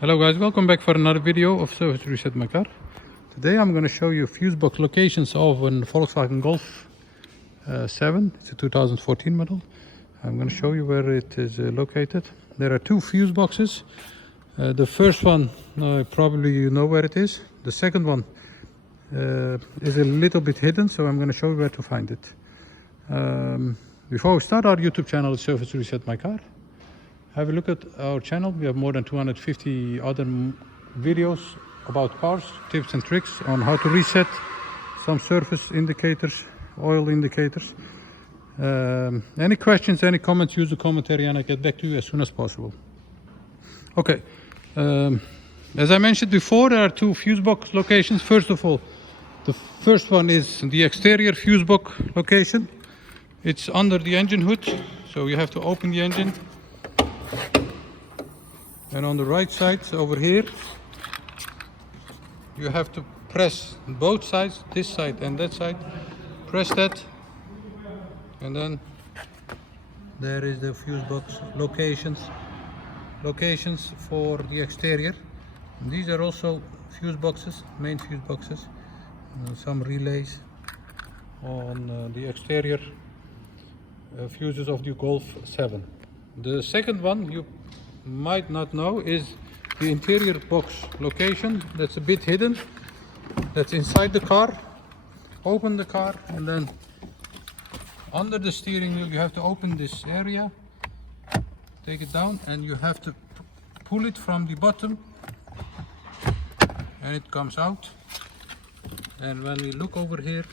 Hello guys, welcome back for another video of Service Reset My Car. Today I'm going to show you fuse box locations of a Volkswagen Golf 7. It's a 2014 model. I'm going to show you where it is located. There are two fuse boxes. The first one, probably you know where it is. The second one is a little bit hidden, so I'm going to show you where to find it. Before we start, our YouTube channel is Service Reset My Car. Have a look at our channel. We have more than 250 other videos about cars, tips and tricks on how to reset some surface indicators, oil indicators. Any questions, any comments, use the comment area and I'll get back to you as soon as possible. Okay, as I mentioned before, there are two fuse box locations. First of all, the first one is the exterior fuse box location. It's under the engine hood, so you have to open the engine. And on the right side over here you have to press both sides, this side and that side. Press that and then there is the fuse box locations for the exterior. And these are also fuse boxes, main fuse boxes, some relays on the exterior fuses of the Golf 7. The second one you might not know is the interior box location. That's a bit hidden. That's inside the car. Open the car and then under the steering wheel you have to open this area, take it down, and you have to pull it from the bottom and it comes out. And when we look over here,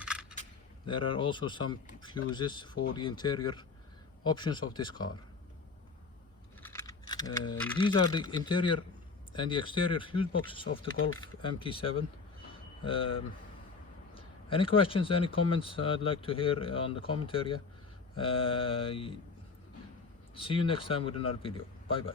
there are also some fuses for the interior options of this car. These are the interior and the exterior fuse boxes of the Golf MT7. Any questions, any comments I'd like to hear on the comment area. See you next time with another video. Bye bye.